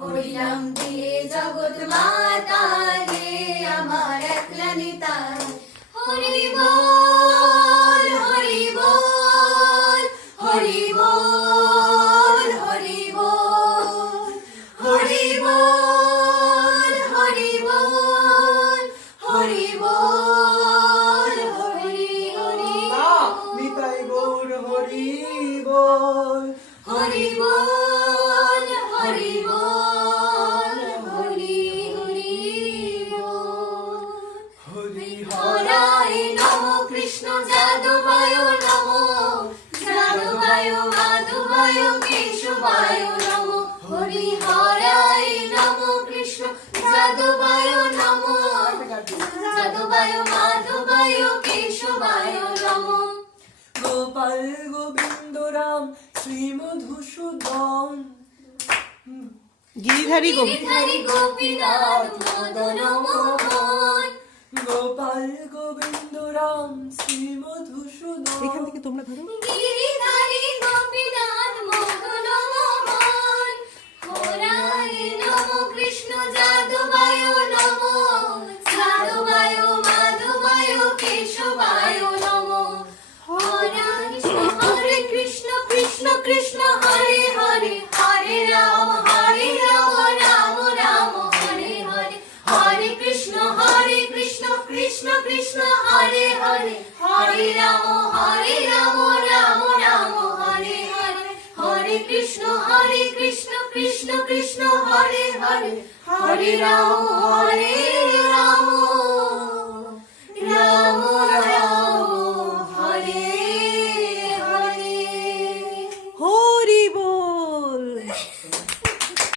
হরিনাম দিয়ে জগৎ মাতালে আমার একলা নিতাই। হরি বল হরি বল হরি বল হরি বল হরি বল হরি বল হরি বল হরি হরি নিতাই গৌর হরি বল হরি বল হরি বল হরি হরি বল। হরি হরায় নমো কৃষ্ণ যাদবায় নমো যাদবায় মাধবায় কেশবায় নমো। হরি হরায় নমো কৃষ্ণ যাদবায় নমো যাদবায় মাধবায় কেশবায় নমো। গোপাল গোবিন্দ রাম শ্রী মধুসূদন গিরিধারী গোবিন্দ গিরিধারী গোপীনাথ মদন মোহন। গোপাল গোবিন্দ রাম শ্রী মধুসূদন এখান থেকে তোমরা ধরো। গিরিধারী গোপীনাথ মদন মোহন। হরায় নমো কৃষ্ণ যাদবায় নমো যাদবায় মাধবায় কেশবায় নমো। হরে কৃষ্ণ কৃষ্ণ কৃষ্ণ হরে হরে হরে রাম রাম রাম হরে হরে। হরে কৃষ্ণ কৃষ্ণ কৃষ্ণ হরে হরে হরে রাম রাম রাম হরে হরে। হরে কৃষ্ণ কৃষ্ণ কৃষ্ণ হরে হরে হরে রাম